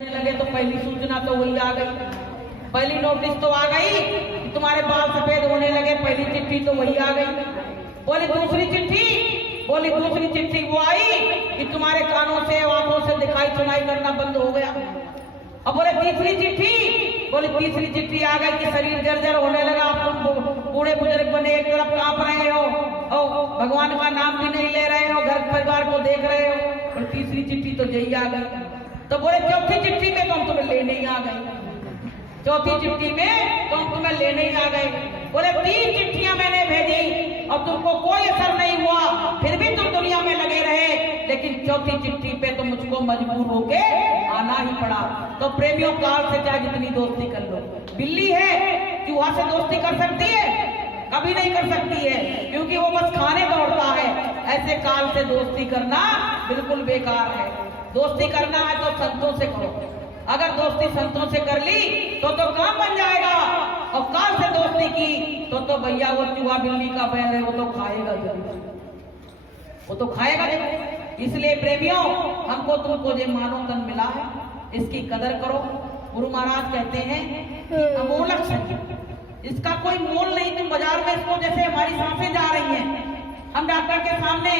लगे तो पहली सूचना तो वही आ गई, पहली नोटिस तो आ गई कि तुम्हारे बाल सफेद होने लगे, पहली चिट्ठी तो वही आ गई। बोली दूसरी चिट्ठी वो आई कि तुम्हारे कानों से आंखों से दिखाई सुनाई करना बंद हो गया। अब बोले तीसरी चिट्ठी आ गई कि शरीर जर्जर होने लगा, आप तुम बूढ़े बुजुर्ग बने, एक तरफ कांप रहे हो और भगवान का नाम भी नहीं ले रहे हो, घर परिवार को देख रहे हो। और तीसरी चिट्ठी तो यही आ गई। तो बोले चौथी चिट्ठी में तो हम तुम्हें लेने ही आ गए, बोले 3 चिट्ठियां मैंने भेजी और तुमको कोई असर नहीं हुआ, फिर भी तुम दुनिया में लगे रहे, लेकिन चौथी चिट्ठी पे तो मुझको मजबूर होके आना ही पड़ा। तो प्रेमियों, काल से चाहे जितनी दोस्ती कर लो, बिल्ली है चूहा से दोस्ती कर सकती है? कभी नहीं कर सकती है, क्योंकि वो बस खाने दौड़ता है। ऐसे काल से दोस्ती करना बिल्कुल बेकार है। दोस्ती करना है तो संतों से करो, अगर दोस्ती संतों से कर ली तो काम बन जाएगा, और काल से दोस्ती की तो भैया वो चूहा बिल्ली का बैल है, वो तो खाएगा जरूर, वो तो खाएगा जरूर। इसलिए प्रेमियों, हमको तुमको जो मानव तन मिला है इसकी कदर करो। गुरु महाराज कहते हैं कि अमोलक संगीत, इसका कोई मोल नहीं। तुम बाजार में इसको, जैसे हमारी सांसें जा रही हैं, हम डॉक्टर के सामने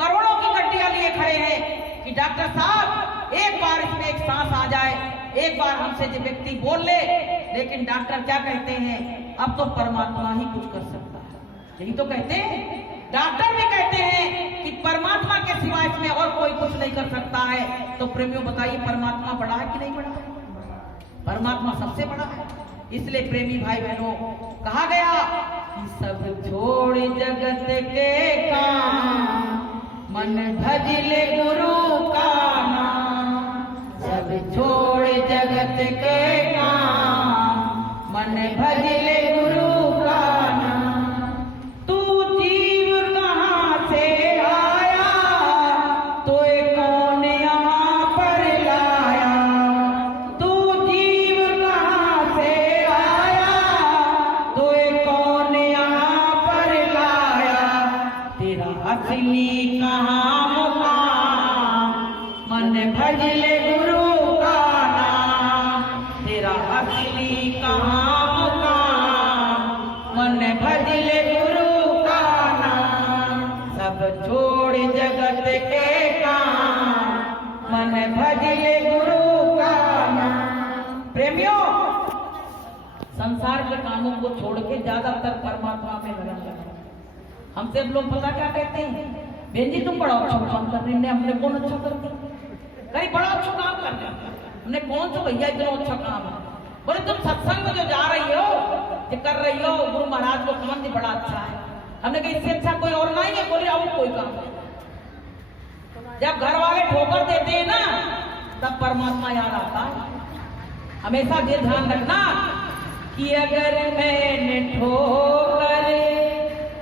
करोड़ों की गड्डियां लिए खड़े हैं कि डॉक्टर साहब एक बार इसमें एक सांस आ जाए, एक बार हमसे जो व्यक्ति बोल ले। लेकिन डॉक्टर क्या कहते हैं? अब तो परमात्मा ही कुछ कर सकता है, यही तो कहते हैं। डॉक्टर भी कहते हैं कि परमात्मा के सिवा इसमें और कोई कुछ नहीं कर सकता है। तो प्रेमियों, बताइए परमात्मा बड़ा है कि नहीं बड़ा है? परमात्मा सबसे बड़ा है। इसलिए प्रेमी भाई बहनों, कहा गया कि सब छोड़ जगत के काम, मन भजले गुरु का नाम। सब छोड़ जगत के काम, मन भजले गुरु का नाम। तू जीव कहाँ से आया, तो कौन यहाँ पर लाया? तू जीव कहाँ से आया, तो कौन यहाँ पर लाया? तेरा असली कहाँ मुकाम, मन भजले गुरु का नाम। तेरा असली कहाँ मुकाम, मन भजले गुरु का नाम। सब छोड़ जगत के काम, मन भजले गुरु का नाम। प्रेमियों, संसार के कामों को छोड़ के ज्यादातर परमात्मा में लगन लगा। हमसे लोग पता क्या कहते हैं? बहन जी तुम बड़ा अच्छा काम कर रही है, हमने कौन अच्छा कर दिया? कहीं बड़ा अच्छा काम कर दिया, हमने कौन सा भैया इतना अच्छा काम है? बोले तुम सत्संग में जो जा रही हो, जो कर रही हो, गुरु महाराज को काम भी बड़ा अच्छा है। हमने कहा इससे अच्छा कोई और नहीं है? बोले अब कोई काम है। जब घर वाले ठोकर देते हैं ना, तब परमात्मा याद आता है। हमेशा ये ध्यान रखना कि अगर मैंने ठोकर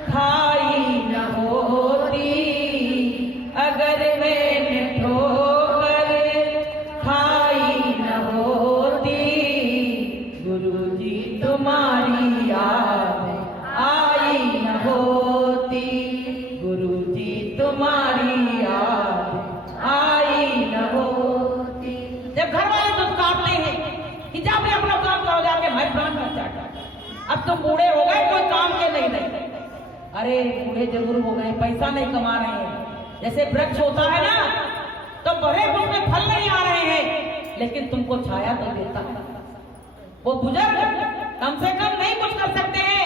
खाई न होती, अगर मैंने ठोकर खाई न होती, गुरुजी तुम्हारी याद आई न होती, गुरुजी तुम्हारी याद आई न होती। जब घर वाले दुष्कारते हैं कि जा भाई अपना काम करो, जाके भाई प्राण मत चाटा, अब तुम बूढ़े हो गए, कोई काम के नहीं रहे। अरे बूढ़े जरूर हो गए, पैसा नहीं कमा रहे हैं। जैसे वृक्ष होता है ना, तो बड़े उसमें फल नहीं आ रहे हैं, लेकिन तुमको छाया तो देता है। वो बुजुर्ग कम से कम नहीं कुछ कर सकते हैं,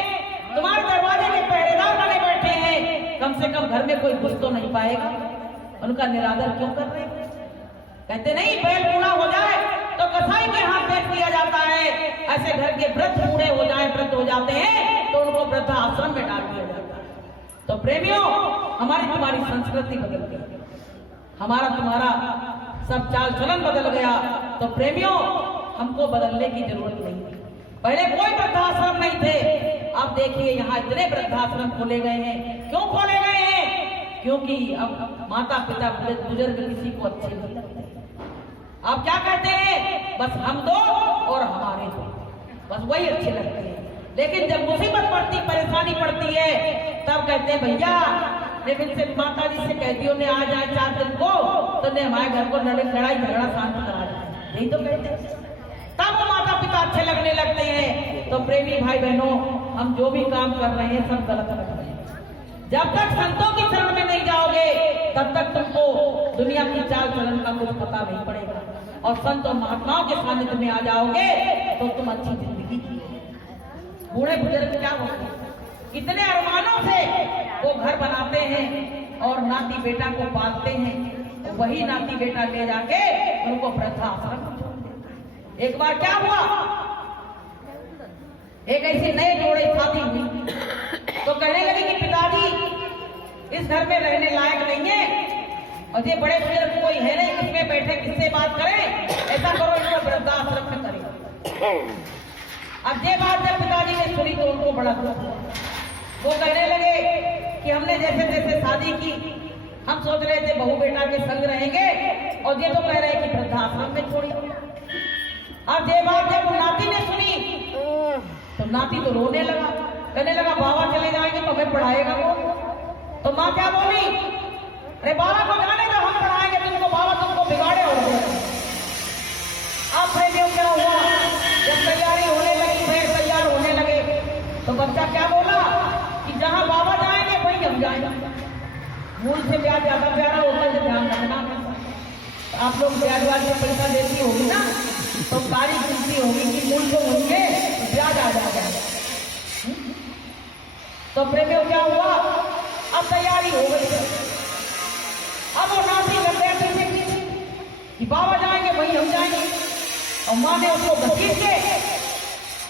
तुम्हारे दरवाजे के पहरेदार बने बैठे हैं, कम से कम घर में कोई घुस तो नहीं पाएगा। उनका निरादर क्यों कर रहे हैं? कहते नहीं बैल बूढ़ा हो जाए तो कसाई के हाथ बेच दिया जाता है। ऐसे घर के वृद्ध बूढ़े हो जाए, वृद्ध हो जाते हैं, तो उनको वृद्धाश्रम में डाल दिया जाता है। तो प्रेमियों, हमारी तुम्हारी संस्कृति बदल गई, हमारा तुम्हारा सब चाल चलन बदल गया। तो प्रेमियों, हमको बदलने की जरूरत नहीं है। पहले कोई वृद्धाश्रम नहीं थे, अब देखिए यहाँ इतने वृद्धाश्रम खोले गए हैं। क्यों खोले गए हैं? क्योंकि अब माता पिता बुजुर्ग किसी को अच्छे नहीं लगते। आप क्या कहते हैं? बस हम दो और हमारे दो, बस वही अच्छे लगते हैं। लेकिन जब मुसीबत पड़ती, परेशानी पड़ती है, तब कहते हैं भैया लेकिन सिर्फ माता जी से कहती हो ने आ जाए 4 दिन को, तो ने हमारे घर को लड़ाई झगड़ा शांत करा जाए। यही तो कहते हैं। तब वो माता पिता अच्छे लगने लगते हैं। तो प्रेमी भाई बहनों, हम जो भी काम कर रहे हैं सब गलत कर रहे हैं। जब तक संतों की शरण में नहीं जाओगे तब तक तुमको दुनिया की चाल चलन का कुछ पता नहीं पड़ेगा। और संत और महात्माओं के सानिध्य में आ जाओगे तो तुम अच्छी जिंदगी जियोगे। बूढ़े बुजुर्ग क्या होते हैं, कितने अरमानों से वो घर बनाते हैं और नाती बेटा को पालते हैं, तो वही नाती बेटा ले जाके उनको वृद्धाश्रम में छोड़ देता है। एक बार क्या हुआ, एक ऐसे नए जोड़े शादी हुई तो कहने लगे कि पिताजी इस घर में रहने लायक नहीं है और ये बड़े बुजुर्ग कोई है नहीं, किसमें बैठे किससे बात करें, ऐसा करो इसको वृद्धाश्रम में करें। अब ये बात जब पिताजी ने सुनी तो उनको बड़ा दुख हुआ। वो कहने लगे कि हमने जैसे जैसे शादी की हम सोच रहे थे बहू बेटा के संग रहेंगे और ये तो कह रहे कि वृद्धाश्रम में छोड़िए। अब ये बात जब नाती ने सुनी तो नाती तो रोने लगा, कहने लगा बाबा चले जाएंगे तो हमें पढ़ाएगा कौन। तो माँ क्या बोली, अरे बाबा को जाने दो, हम पढ़ाएंगे तुमको, बाबा तुमको बिगाड़े हो गए। अब क्या हुआ, जब तैयारी होने लगी, फिर तैयार होने लगे तो बच्चा क्या बोला कि जहां बाबा जाएंगे वहीं हम जाएंगे। मूल से ब्याज ज्यादा प्यारा होता है, ध्यान रखना। आप लोग ब्याज वाज में पैसा देती होगी ना तो सारी गिनती होगी कि मूल को होंगे ब्याज आ जाएगा। तो प्रेमियों क्या हुआ, अब तैयारी हो गई। अब वो नाती लग गया पीछे कि बाबा जाएंगे वहीं हम जाएंगे। और माँ ने उसको घसीट के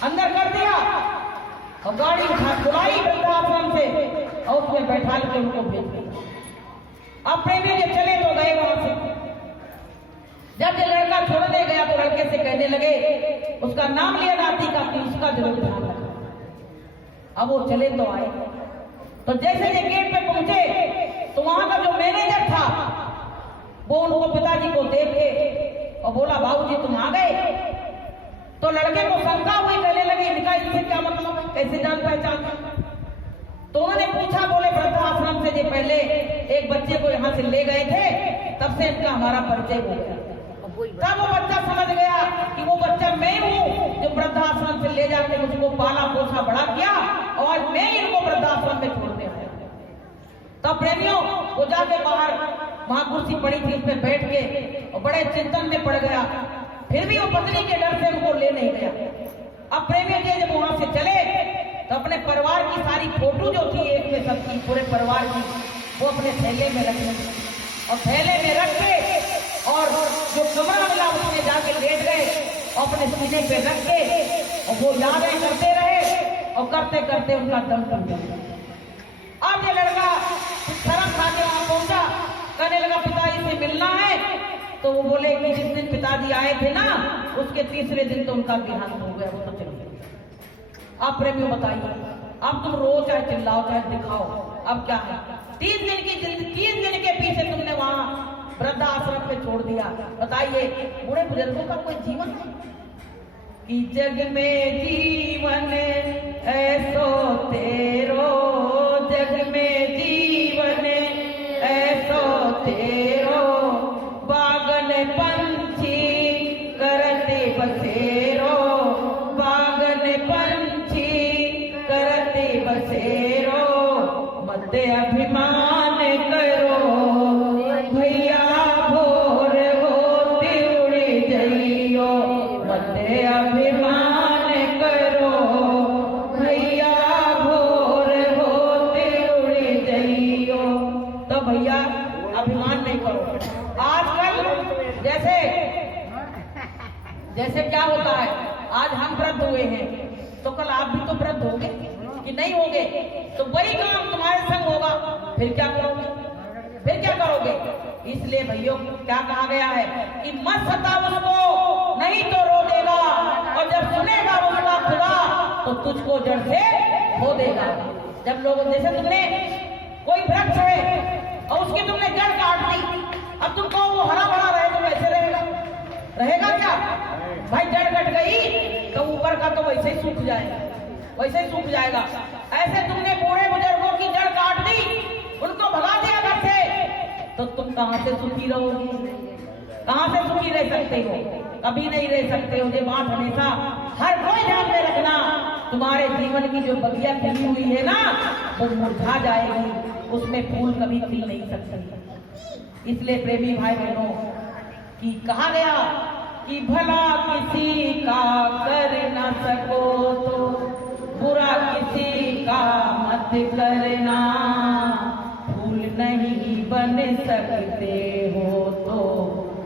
अंदर कर दिया और गाड़ी उठा बुलाई वृद्धाश्रम से और उसमें बैठा के उनको भेज दिया। अब प्रेमी के चले तो गए वहां से। जब ये लड़का छोड़ने गया तो लड़के से कहने लगे, उसका नाम लिया नाती का कि उसका जरूर ध्यान रखना। अब वो चले तो आए, तो जैसे ये गेट पे पहुंचे तो वहां का जो मैनेजर था वो उनको पिताजी को देख के और बोला बाबूजी तुम आ गए। तो लड़के को शंका हुई, कहने लगे इनका इनसे क्या मतलब, कैसे जान पहचान। तो उन्होंने पूछा, बोले वृद्धाश्रम से जो पहले एक बच्चे को यहाँ से ले गए थे तब से इनका हमारा परिचय हो गया। तब वो बच्चा समझ गया कि वो बच्चा मैं हूँ जो वृद्धाश्रम से ले जाके मुझको पाला पोसा बड़ा किया और मैं इनको वृद्धाश्रम में छोड़ने आया। तब प्रेमियों वो जाके बाहर वहां कुर्सी पड़ी थी उसमें बैठ के और बड़े चिंतन में पड़ गया। फिर भी वो पत्नी के डर से उनको ले नहीं गया। अब प्रेमियों के जब वहां से चले तो अपने परिवार की सारी फोटो जो थी एक में सबकी पूरे परिवार की वो अपने थैले में रख ली और थैले में रख के और जो कमरा मिला उसमें जाके लेट गए और अपने सीने पे रख के और वो यादें करते रहे और करते करते उनका दम टूट गया। अब ये लड़का शर्म खा के वहां पहुंचा, कहने लगा पिताजी से मिलना है। तो वो बोले कि जिस दिन पिताजी आए थे ना उसके तीसरे दिन तो उनका देहांत हो गया, वो तो चल गया। आप प्रेमियों बताइए, अब तुम रो चाहे चिल्लाओ चाहे दिखाओ, अब क्या है। 3 दिन की जिंदगी, 3 दिन के पीछे तुमने वहां वृद्धाश्रम पे छोड़ दिया। बताइए बूढ़े बुजुर्गों का कोई जीवन है कि जग में जीवन ऐसो तेरो, जग में जीवन ऐसो तेरो, बागन पंछी करते बसेरो, बागन पंछी करते बसेरो, मत अभिमान करो भैया भोर होते उड़ी जइयो, मत अभिमान करो भैया भोर होते उड़ी जइयो। तो भैया अभिमान नहीं करो। आजकल जैसे क्या होता है, आज हम वृद्ध हुए हैं तो कल आप भी तो वृद्ध होगे कि नहीं होगे, तो वही काम तुम्हारे संग होगा, फिर क्या करोगे, फिर क्या करोगे। इसलिए भैया क्या कहा गया है कि मत सता उसको नहीं तो रो देगा और जब सुनेगा उसका खुदा तो तुझको जड़ से खो देगा। जब लोग जैसे तुमने कोई वृक्ष है और उसकी तुमने जड़ काट दी, अब तुमको वो हरा भरा रहे तो कैसे रहेगा, रहेगा क्या भाई। जड़ कट गई तो ऊपर का तो वैसे ही सूख जाएगा, वैसे ही सूख जाएगा। ऐसे तुमने बूढ़े बुजुर्गों की जड़ काट दी, उनको भगा दिया घर से, तो तुम कहां से सुखी रहोगे, कहां से सुखी रह सकते हो। कभी नहीं रह सकते हो। ये बात हमेशा हर कोई ध्यान में रखना। तुम्हारे जीवन की जो बगिया खिली हुई है ना, वो मुरझा जाएगी, उसमें फूल कभी खिल नहीं सकते। इसलिए प्रेमी भाई बहनों कि कहा गया कि भला किसी का कर न सको तो बुरा किसी का मत करना, फूल नहीं बन सकते हो तो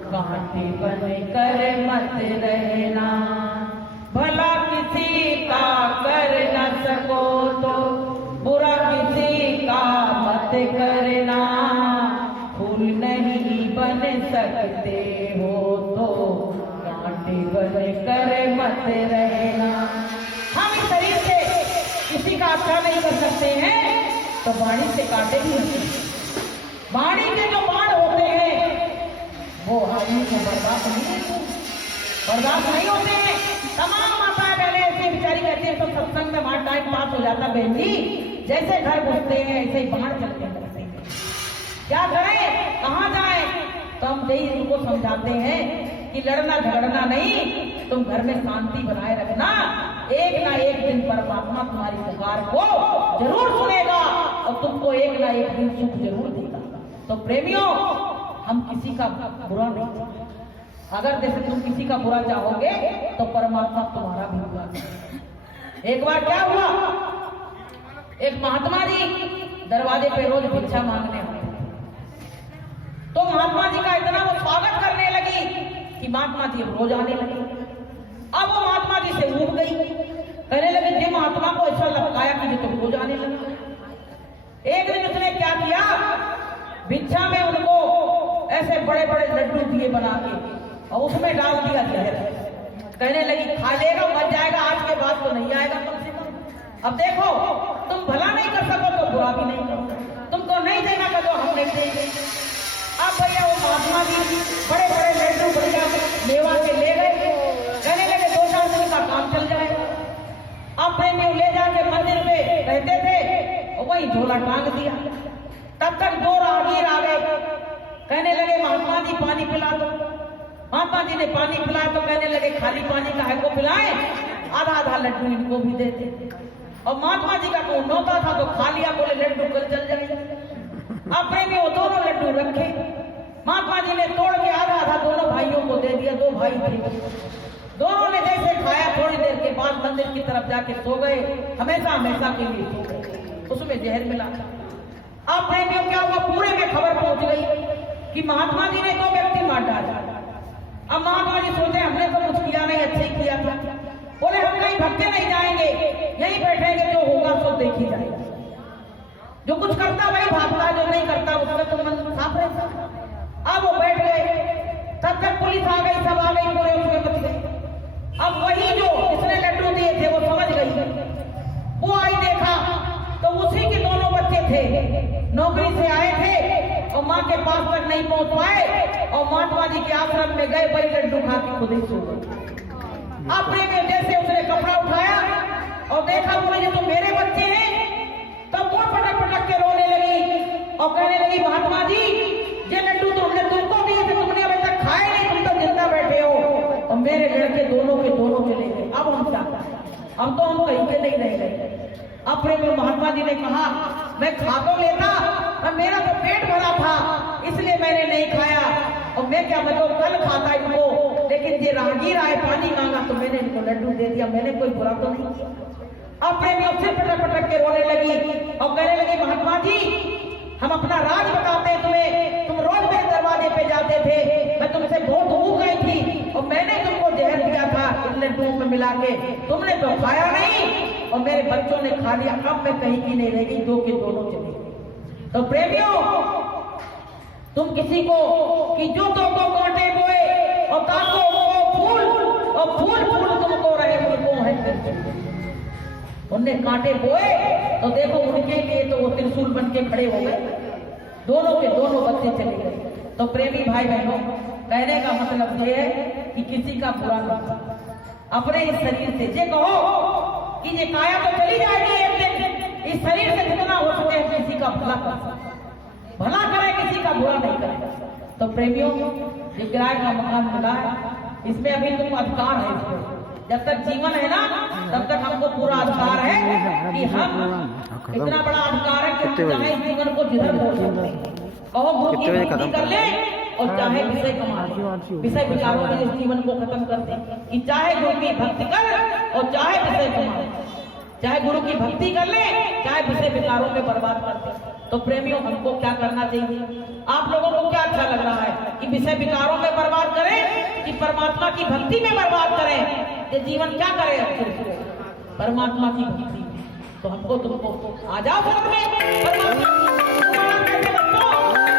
कांटे बन कर मत रहना। भला किसी का कर न सको तो बुरा किसी का मत करना, फूल नहीं बन सकते हो तो कांटे बन कर मत रहना। हम इस शरीर से किसी का अच्छा नहीं कर सकते हैं तो वाणी से कांटे भी होते हैं। वाणी के जो बाण होते हैं वो आदमी को बर्दाश्त नहीं होते हैं। तमाम माताएं बहनें ऐसी बेचारी कहती है तो सत्संग में वहां टाइम पास हो जाता। बहन जी जैसे घर घुसते हैं ऐसे ही बाण चलते रहते हैं, क्या करें कहाँ जाए? तो हम यही उनको समझाते हैं कि लड़ना झगड़ना नहीं, तुम घर में शांति बनाए रखना। एक ना एक दिन परमात्मा तुम्हारी पुकार को जरूर सुनेगा और तुमको एक ना एक दिन सुख जरूर देगा। तो प्रेमियों हम किसी का बुरा नहीं चाहते। अगर जैसे तुम किसी का बुरा चाहोगे तो परमात्मा तुम्हारा भी बुरा करेगा। एक बार क्या हुआ, एक महात्मा जी दरवाजे पे रोज भिक्षा मांगने आते तो महात्मा जी का इतना वो स्वागत करने लगी कि महात्मा जी रोज आने लगे। अब वो महात्मा जी से ऊब गई, कहने लगे जे महात्मा को ऐसा लपकाया कि ये तो रोज आने लगा। एक दिन उसने क्या किया, भिक्षा में उनको ऐसे बड़े बड़े लड्डू दिए बना के और उसमें डाल दिया जहर। कहने लगी खा लेगा मर जाएगा, आज के बाद तो नहीं आएगा कम से कम। अब देखो तुम भला नहीं कर सको तो बुरा भी नहीं करो, तुमको नहीं देना का तो हम नहीं देंगे। अब भैया वो महात्मा जी बड़े बड़े लड्डू बढ़िया मेवा के ले गए, कहने लगे 2-4 दिन का काम चल जाएगा। अब प्रेमी ले जाके मंदिर में रहते थे और वही झोला टांग दिया। तब तक 2 राहगीर आ गए, कहने लगे महात्मा जी पानी पिला दो। महात्मा जी ने पानी पिलाया तो कहने लगे खाली पानी का है को पिलाए, आधा आधा लड्डू इनको भी देते। और महात्मा जी का कौन होता था तो खा लिया, बोले लड्डू कल चल जाएगा। अब प्रेमी वो दोनों लड्डू रखे, महात्मा जी ने तोड़ के आधा आधा दोनों भाइयों को दे दिया। 2 भाई थे, दोनों ने जैसे खाया थोड़ी देर के बाद मंदिर की तरफ जाके सो गए, हमेशा हमेशा के लिए सो गए। उसमें जहर मिला था। अब प्रेमियों क्या हुआ, पूरे में खबर पहुंच गई कि महात्मा जी ने 2 व्यक्ति मार डाला। अब महात्मा जी सोचे हमने तो कुछ किया नहीं, अच्छा ही किया था। बोले हम कहीं भटके नहीं जाएंगे, यहीं बैठेंगे, जो होगा सो देखी जाएगा। जो कुछ करता वही भागता, जो नहीं करता उसका तो मन साफ रहता। अब वो बैठ गए, तब तक पुलिस आ गई, सब आ गई, पूरे उसमें बच गए। अब वही जो इसने लड्डू दिए थे वो समझ गई, वो आई देखा तो उसी के दोनों बच्चे थे, नौकरी से आए थे और माँ के पास तक नहीं पहुंच पाए और महात्मा जी के आश्रम में गए, वही लड्डू खा के खुद ही सो गए। अब प्रेमी जैसे उसने कपड़ा उठाया और देखा बोले ये तो मेरे बच्चे हैं, तब वो पटक पटक के रोने लगी और कहने लगी महात्मा जी ये लड्डू तो हमने तुमको दिए थे, तुमने अभी तक खाए नहीं, तुम तो जिंदा बैठे हो। और मेरे लड़के दोनों के दोनों चले गए, अब हम क्या करें, अब तो हम कहीं के नहीं रह गए। अब प्रेमी महात्मा जी ने कहा मैं खा तो लेता पर मेरा तो पेट भरा था इसलिए मैंने नहीं खाया, और मैं क्या मैं तो कल खाता इनको, लेकिन ये राहगीर आए पानी मांगा तो मैंने इनको लड्डू दे दिया, मैंने कोई बुरा तो नहीं किया। अब प्रेमी उससे पटक पटक के रोने लगी और कहने लगी महात्मा जी हम अपना राज बताते हैं तुम्हें, तुम रोज मेरे दरवाजे पे जाते थे, मैं तुमसे बहुत ऊब गई थी और मैंने तुमको जहर दिया था इन लड्डुओं में मिला के, तुमने तो खाया नहीं और मेरे बच्चों ने खा लिया, अब मैं कहीं की नहीं रह गई, 2 के दोनों चले गए। तो प्रेमियों तुम किसी को कि जो तो को कांटे बोए और ताको को फूल और फूल फूल तुमको रहे उनको है, उनने कांटे बोए तो देखो उनके लिए तो वो त्रिशूल बन के खड़े हो गए, दोनों के दोनों बच्चे चले गए। तो प्रेमी भाई बहनों कहने का मतलब ये है कि किसी का बुरा नहीं, अपने इस शरीर से ये कहो कि ये काया तो चली जाएगी एक दिन, इस शरीर से जितना हो सके किसी का भला कर सकते, भला करे किसी का बुरा नहीं करे। तो प्रेमियों ये किराए का मकान मिला है, इसमें अभी तुम अधिकार है इसमें। जब तक जीवन है ना तब तक हमको पूरा अधिकार है कि हम इतना बड़ा अधिकार है कि हम चाहे इस जीवन को जिधर मोड़ सकते हैं। कहो गुरु की भक्ति कर ले और चाहे विषय कमा ले, विषय विचारों में इस जीवन को खत्म कर दे कि चाहे गुरु की भक्ति कर और चाहे विषय कमा ले, चाहे गुरु की भक्ति कर ले चाहे विषय विचारों में बर्बाद कर दे। तो प्रेमियों हमको क्या करना चाहिए? आप लोगों को क्या अच्छा लग रहा है कि विषय विचारों में बर्बाद करें कि परमात्मा की भक्ति में बर्बाद करें? ये जीवन क्या करे परमात्मा की भक्ति में। तो हमको तुमको आ जाओ में परमात्मा